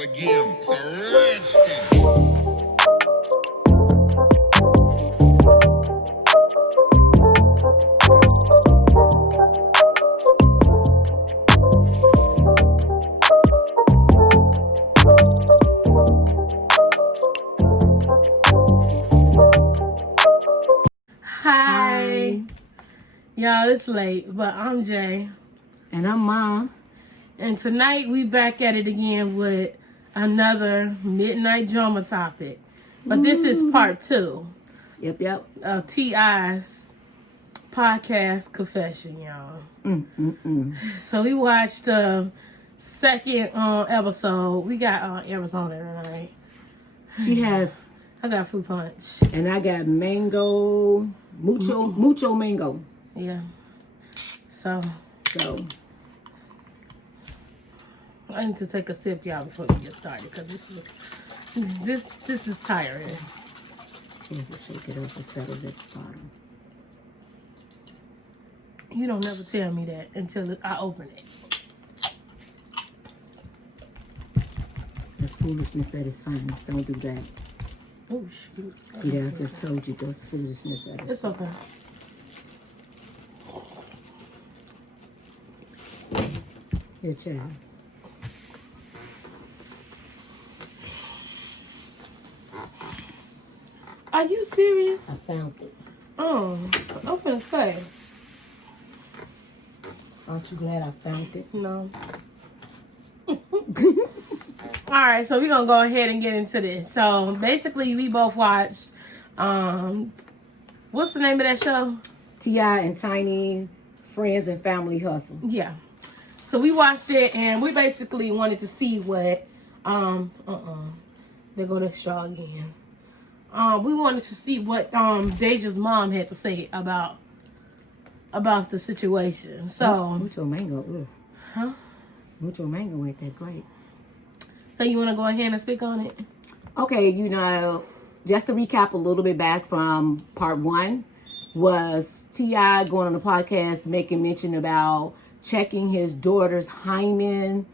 start again. It's a redskin. Hi. Y'all, it's late, but I'm Jay. And I'm Mom. And tonight we back at it again with another midnight drama topic. But this is part 2 Yep. of T.I.'s podcast confession, y'all. So we watched the second episode. We got Arizona tonight. She has, I got fruit punch. and I got mango, mucho mango. Yeah. So So, I need to take a sip, y'all, before we get started, because this is tiring. here's a shake it up, it settles at the bottom. You don't never tell me that until I open it. That's foolishness at its finest. Don't do that. Oh shoot! See that? I just told you that's foolishness at its It's okay. Here, child. Are you serious? I found it. Oh, I'm finna say Aren't you glad I found it? no. All right, so we're gonna go ahead and get into this. So basically, we both watched. What's the name of that show? T.I. and Tiny Friends and Family Hustle. Yeah. So we watched it, and we basically wanted to see what there go that straw again. We wanted to see what Deja's mom had to say about the situation. So Mucho mango. Ugh. Huh? Mucho mango ain't that great. So you want to go ahead and speak on it? Okay, just to recap a little bit back from part 1, was T.I. going on the podcast making mention about checking his daughter's hymen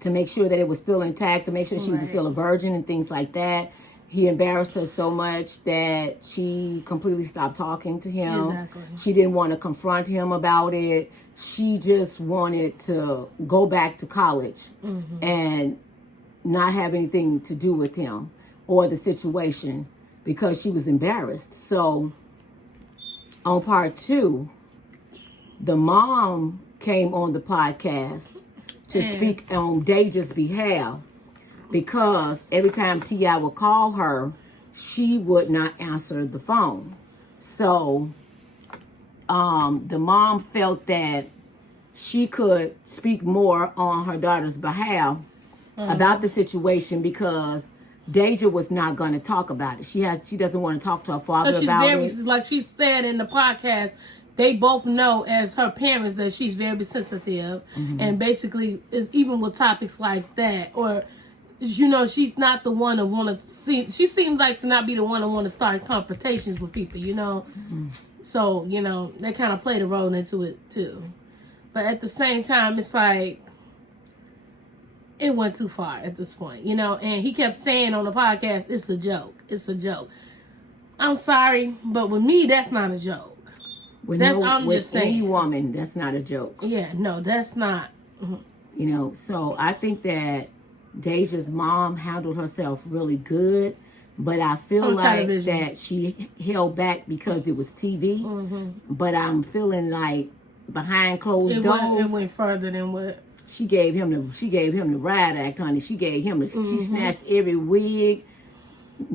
to make sure that it was still intact, to make sure she was still a virgin and things like that. He embarrassed her so much that she completely stopped talking to him. Exactly. She didn't want to confront him about it. She just wanted to go back to college and not have anything to do with him or the situation because she was embarrassed. So on part 2, the mom came on the podcast to speak on Deja's behalf because every time T.I. would call her, she would not answer the phone. So the mom felt that she could speak more on her daughter's behalf about the situation because Deja was not going to talk about it. She doesn't want to talk to her father about it. Like she said in the podcast, they both know as her parents that she's very sensitive, and basically, even with topics like that, or she's not the one to want to see. She seems like to not be the one to want to start confrontations with people. So they kind of played a role into it too. But at the same time, it's like it went too far at this point, And he kept saying on the podcast, "It's a joke. It's a joke." I'm sorry, but with me, that's not a joke. I'm just saying. Any woman, that's not a joke. Yeah, no, that's not. So I think that Deja's mom handled herself really good, but I feel On like television. that she held back because it was TV. But I'm feeling like behind closed doors, It went further than what. she gave him the riot act, honey. She gave him she snatched every wig,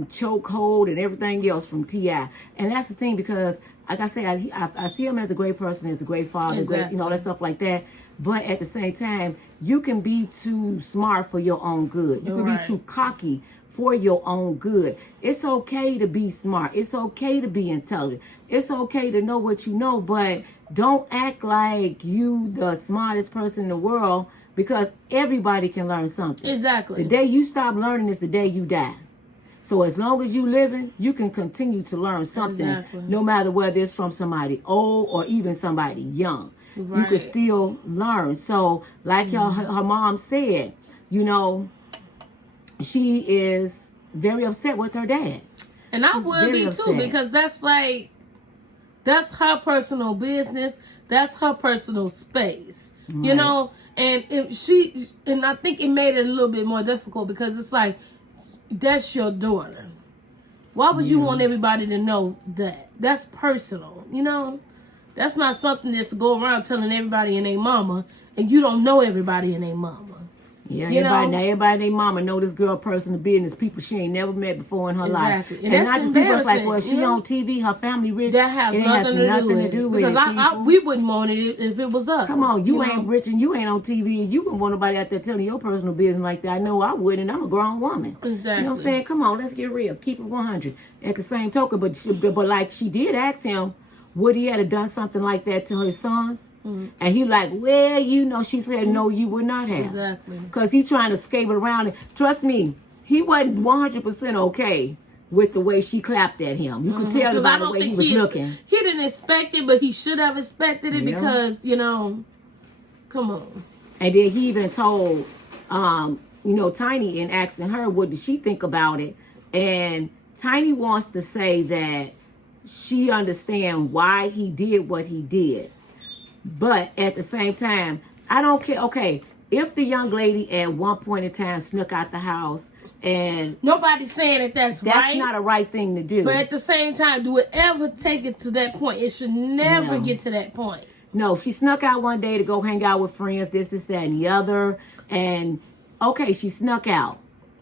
chokehold, and everything else from T.I. And that's the thing because, like I say, I see him as a great person, as a great father, Exactly. great, all that stuff like that. But at the same time, you can be too smart for your own good. You can be too cocky for your own good. It's okay to be smart. It's okay to be intelligent. It's okay to know what you know, but don't act like you the smartest person in the world because everybody can learn something. Exactly. The day you stop learning is the day you die. So as long as you living, you can continue to learn something, Exactly. no matter whether it's from somebody old or even somebody young. Right. You can still learn. So like her mom said, she is very upset with her dad. And I She's would very be too, upset. because that's her personal business. That's her personal space. You Right. know, and and I think it made it a little bit more difficult, because it's like, that's your daughter. Why would you want everybody to know that? That's personal, you know? That's not something that's to go around telling everybody and their mama, and you don't know everybody and their mama. Yeah, You everybody, know? now everybody and their mama know this girl personal business, people she ain't never met before in her Exactly. life. And that's not just people that's like, embarrassing, well, she you know? on TV, her family rich. That has it nothing to do with it. Because people. we wouldn't want it if it was us. Come on, you know? ain't rich and you ain't on TV, and you wouldn't want nobody out there telling your personal business like that. I know I wouldn't. I'm a grown woman. Exactly. You know what I'm saying? Come on, let's get real. Keep it 100. At the same token, but like she did ask him, would he have done something like that to his sons? And he like, well, you know, she said, no, you would not have. Exactly. Because he's trying to skate around it. Trust me, he wasn't 100% okay with the way she clapped at him. You could tell 'Cause by I the don't way he think was looking. he didn't expect it, but he should have expected it, Yeah. because, you know, come on. And then he even told, Tiny, and asking her, what did she think about it? And Tiny wants to say that she understands why he did what he did. But at the same time, I don't care. Okay, if the young lady at one point in time snuck out the house, and Nobody's saying that that's right. not a right thing to do. But at the same time, do it ever take it to that point? It should never No. get to that point. No, she snuck out one day to go hang out with friends, this, that, and the other. And okay, she snuck out.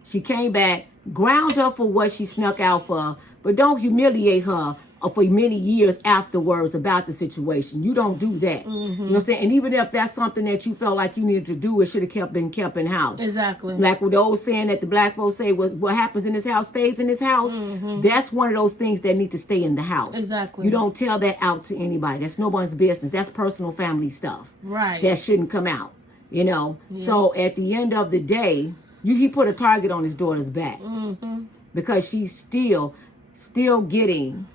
She came back, ground her for what she snuck out for, but don't humiliate her for many years afterwards about the situation. You don't do that. You know what I'm saying? And even if that's something that you felt like you needed to do, it should have been kept in house. Exactly. Like with the old saying that the black folks say was, what happens in this house stays in this house. That's one of those things that need to stay in the house. Exactly. You don't tell that out to anybody. That's nobody's business. That's personal family stuff. Right. That shouldn't come out. You know? So at the end of the day, he put a target on his daughter's back. Because she's still getting,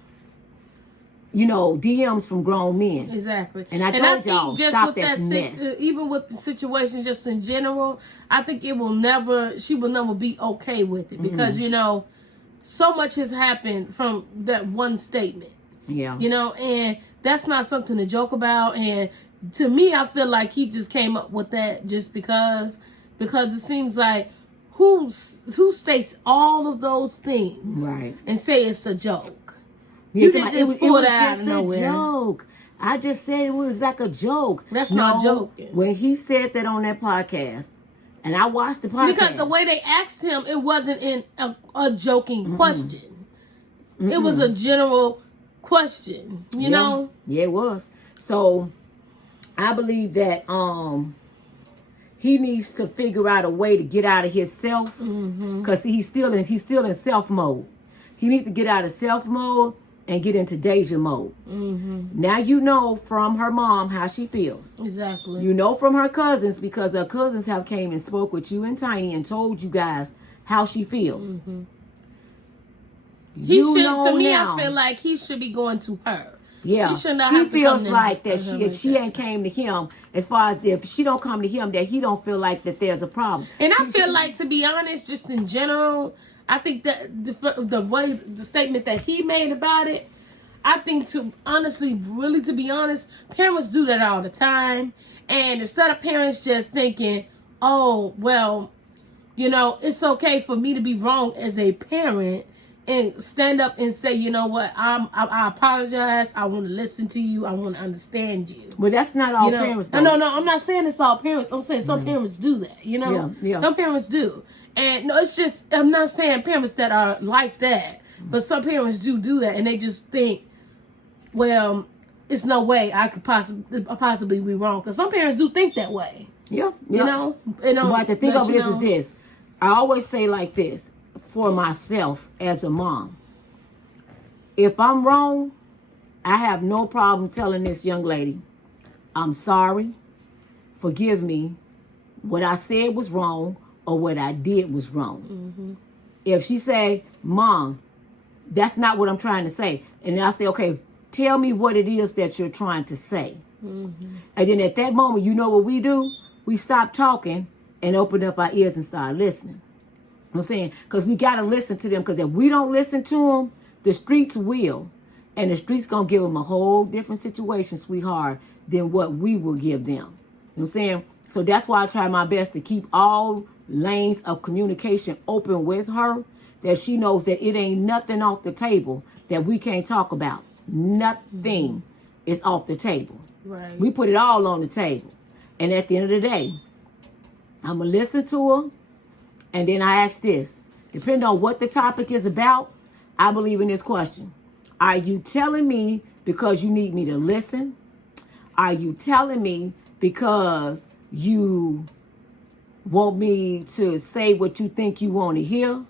DMs from grown men. Exactly. And I told y'all, think just stop with that mess. even with the situation just in general, I think she will never be okay with it, because, so much has happened from that one statement. Yeah. And that's not something to joke about. And to me, I feel like he just came up with that just because it seems like who states all of those things Right. and say it's a joke. Yeah, You didn't just pull was that out just of a nowhere. joke. I just said it was like a joke. That's not joking. When he said that on that podcast, and I watched the podcast. Because the way they asked him, it wasn't in a joking question. It was a general question, you know? Yeah, it was. So I believe that he needs to figure out a way to get out of his self, because he's still in self mode. He needs to get out of self mode and get into Deja mode. Now you know from her mom how she feels. Exactly. You know from her cousins, because her cousins have came and spoke with you and Tiny and told you guys how she feels. He should. know To me, now. I feel like he should be going to her. Yeah, She should not he have to feels come like to that her she like she that. ain't came to him. As far as if she don't come to him, that he don't feel like that there's a problem. And I feel like, to be honest, just in general, I think that the statement that he made about it, I think to be honest, parents do that all the time. And instead of parents just thinking, oh, well, it's okay for me to be wrong as a parent, and stand up and say, you know what, I apologize. I want to listen to you. I want to understand you. But that's not all parents. Though. No, I'm not saying it's all parents. I'm saying some parents do that, Yeah. Some parents do. And no, it's just, I'm not saying parents that are like that, but some parents do that, and they just think, well, it's no way I could possibly be wrong. Because some parents do think that way. Yeah. And But the thing of it is this. I always say like this, for myself as a mom. If I'm wrong, I have no problem telling this young lady, I'm sorry, forgive me, what I said was wrong or what I did was wrong. If she say, Mom, that's not what I'm trying to say. And I say, okay, tell me what it is that you're trying to say. And then at that moment, you know what we do? We stop talking and open up our ears and start listening. I'm saying, because we got to listen to them, because if we don't listen to them, the streets will. And the streets going to give them a whole different situation, sweetheart, than what we will give them. You know what I'm saying? So that's why I try my best to keep all lanes of communication open with her, that she knows that it ain't nothing off the table that we can't talk about. Nothing is off the table. Right. We put it all on the table. And at the end of the day, I'm going to listen to her. And then I ask this, depending on what the topic is about, I believe in this question. Are you telling me because you need me to listen? Are you telling me because you want me to say what you think you want to hear?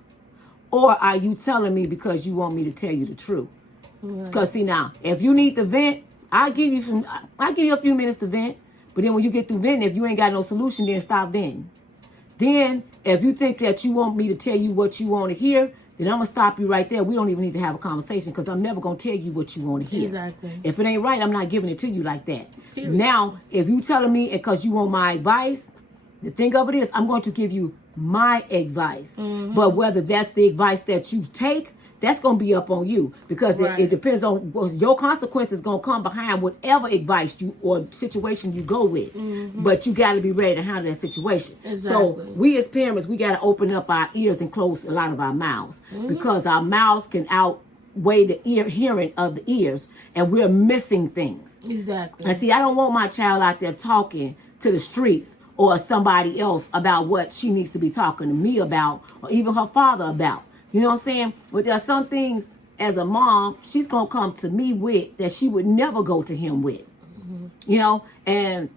Or are you telling me because you want me to tell you the truth? Because see now, if you need to vent, I'll give you a few minutes to vent. But then when you get through venting, if you ain't got no solution, then stop venting. Then, if you think that you want me to tell you what you want to hear, then I'm going to stop you right there. We don't even need to have a conversation, because I'm never going to tell you what you want to hear. Exactly. If it ain't right, I'm not giving it to you like that. Period. Now, if you telling me because you want my advice, the thing of it is, I'm going to give you my advice. But whether that's the advice that you take, that's going to be up on you, because it depends on your consequences going to come behind whatever advice you or situation you go with. But you got to be ready to handle that situation. Exactly. So we as parents, we got to open up our ears and close a lot of our mouths, because our mouths can outweigh the hearing of the ears, and we're missing things. Exactly. And see, I don't want my child out there talking to the streets or somebody else about what she needs to be talking to me about, or even her father about. You know what I'm saying? But there are some things as a mom, she's going to come to me with that she would never go to him with. You know? And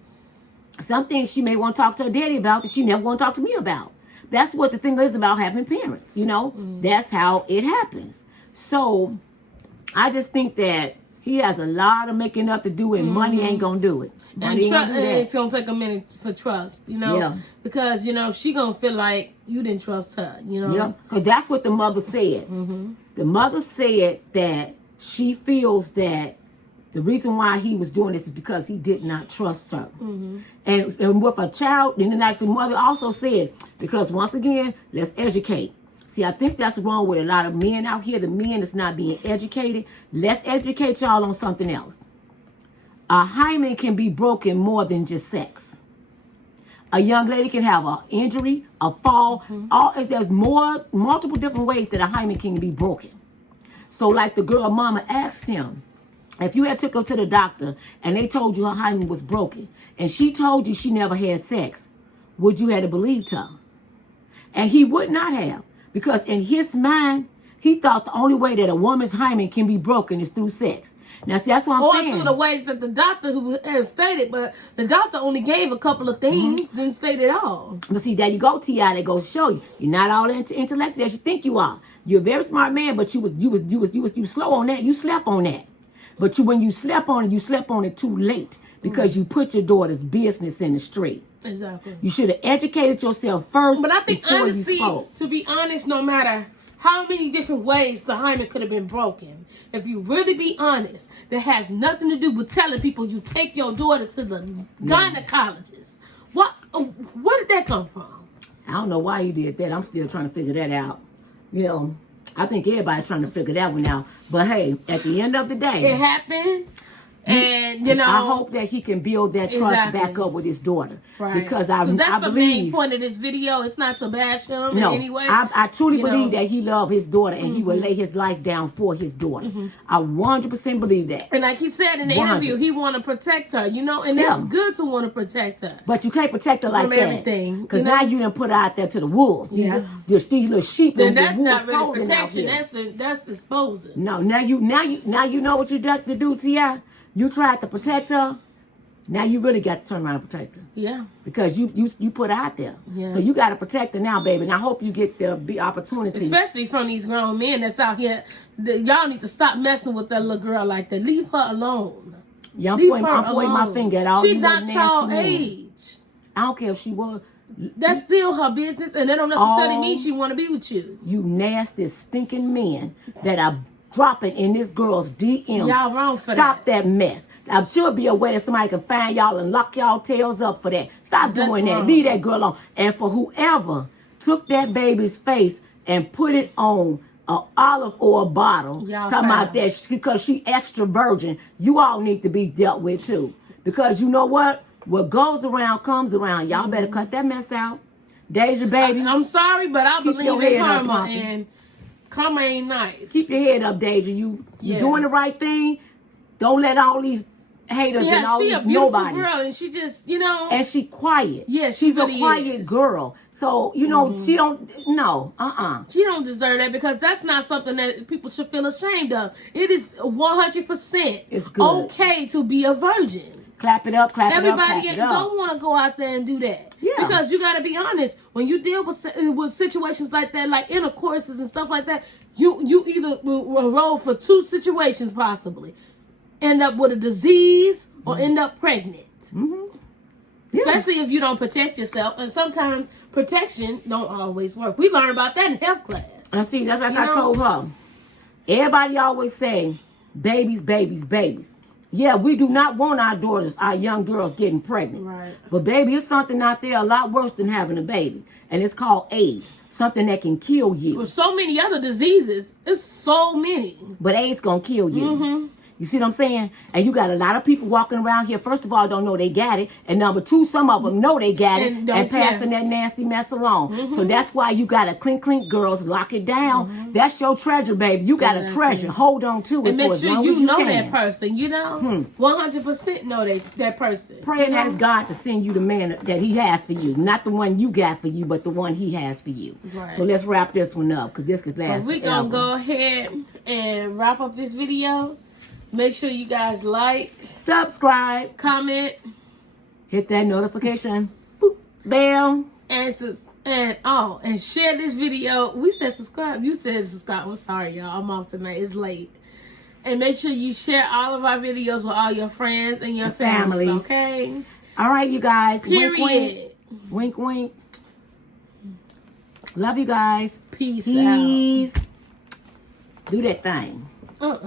some things she may want to talk to her daddy about that she never want to talk to me about. That's what the thing is about having parents, you know? That's how it happens. So I just think that he has a lot of making up to do, and money ain't going to do it. And it's going to take a minute for trust, you know? Yeah. Because, you know, she going to feel like you didn't trust her, you know? Yeah, because that's what the mother said. The mother said that she feels that the reason why he was doing this is because he did not trust her. And with a child, then the mother also said, because once again, let's educate. See, I think that's wrong with a lot of men out here. The men that's not being educated. Let's educate y'all on something else. A hymen can be broken more than just sex. A young lady can have an injury, a fall. There's multiple different ways that a hymen can be broken. So like the girl mama asked him, if you had took her to the doctor and they told you her hymen was broken, and she told you she never had sex, would you have believed her? And he would not have, because in his mind, he thought the only way that a woman's hymen can be broken is through sex. Now, see, that's what I'm saying. Or through the ways that the doctor who has stated, but the doctor only gave a couple of things, didn't state it all. But see, there you go, T.I. That goes to show you, you're not all intellectual as you think you are. You're a very smart man, but you slow on that. You slept on that. But when you slept on it, you slept on it too late, because you put your daughter's business in the street. Exactly. You should have educated yourself first. But I think before honestly, you spoke. to be honest, no matter how many different ways the hymen could have been broken, if you really be honest, that has nothing to do with telling people you take your daughter to the gynecologist. Where did that come from? I don't know why you did that. I'm still trying to figure that out. You know, I think everybody's trying to figure that one out. But hey, at the end of the day, It happened. And, you know, I hope that he can build that trust back up with his daughter. Right. Because that's I the believe, main point of this video. It's not to bash him in any way. I truly believe that he loved his daughter, and he would lay his life down for his daughter. I 100% believe that. And like he said in the 100. interview, he want to protect her, you know, and that's good to want to protect her. But you can't protect her like From that. everything, Because you know? now you done put her out there to the wolves. These little sheep Then and the that's wolves not really clothing out protection. here. That's exposing. No, now you know what you got to do, T.I. You tried to protect her. Now you really got to turn around and protect her. Yeah. Because you put her out there. Yeah. So you got to protect her now, baby. And I hope you get the opportunity. Especially from these grown men that's out here. Y'all need to stop messing with that little girl like that. Leave her alone. Yeah, I'm Leave pointing her my alone. finger at all She's you not nasty child men. age. I don't care if she was. That's still her business, and that don't necessarily mean she want to be with you. You nasty, stinking men that are dropping in this girl's DMs. Y'all wrong for Stop that mess. I'm sure it'll be a way that somebody can find y'all and lock y'all tails up for that. Stop That's doing that. wrong. Leave that girl alone. And for whoever took that baby's face and put it on an olive oil bottle, Y'all talking about foul. that because she extra virgin, you all need to be dealt with too. Because you know what? What goes around comes around. Y'all better cut that mess out. Deja, baby. I'm sorry, but I Keep your believe in head up, karma, Poppy. and karma ain't nice. Keep your head up, Deja. You Yeah. doing the right thing. Don't let all these haters and all she these a beautiful nobodies. girl, and she just, you know. And she quiet. Yeah, she she's really a quiet is. girl. So she don't. No, She don't deserve that because that's not something that people should feel ashamed of. It is 100% It's good. okay to be a virgin. Clap it up, clap it up, Everybody clap it up. don't want to go out there and do that. Yeah. Because you got to be honest. When you deal with situations like that, like intercourses and stuff like that, you either will roll for two situations possibly. End up with a disease or end up pregnant. Especially if you don't protect yourself. And sometimes protection don't always work. We learn about that in health class. And see, that's like You I know? told her. Everybody always say, babies, babies, babies. Yeah, we do not want our daughters, our young girls getting pregnant. Right. But baby, it's something out there a lot worse than having a baby. And it's called AIDS. Something that can kill you. With so many other diseases. It's so many. But AIDS gonna kill you. You see what I'm saying? And you got a lot of people walking around here, first of all, don't know they got it. And number two, some of them know they got it And don't and passing care. that nasty mess along. So that's why you got to clink, girls, lock it down. That's your treasure, baby. You got a Exactly. treasure. Hold on to it And for make as sure long you as you know can. that person, you know? 100% know that person. Pray and ask God to send you the man that he has for you. Not the one you got for you, but the one he has for you. Right. So let's wrap this one up because this could last We're forever. going to go ahead and wrap up this video. Make sure you guys like, Subscribe. comment, Hit that notification. Boop, bell. and share this video. We said subscribe. You said subscribe. I'm sorry, y'all. I'm off tonight. It's late. And make sure you share all of our videos with all your friends and your families. Families. Okay? All right, you guys. Period. Wink, wink. Wink, wink. Love you guys. Peace Peace. Do that thing. out.